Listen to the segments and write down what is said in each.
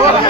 आम्हाला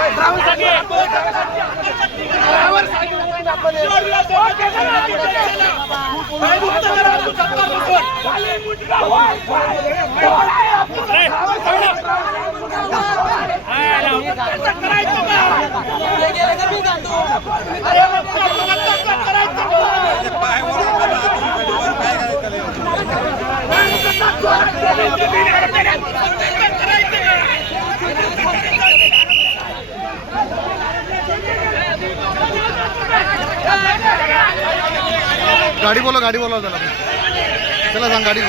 सत्तारच्या जवळून गाडी बोला गाडी बोला त्याला. त्याला सांग गाडी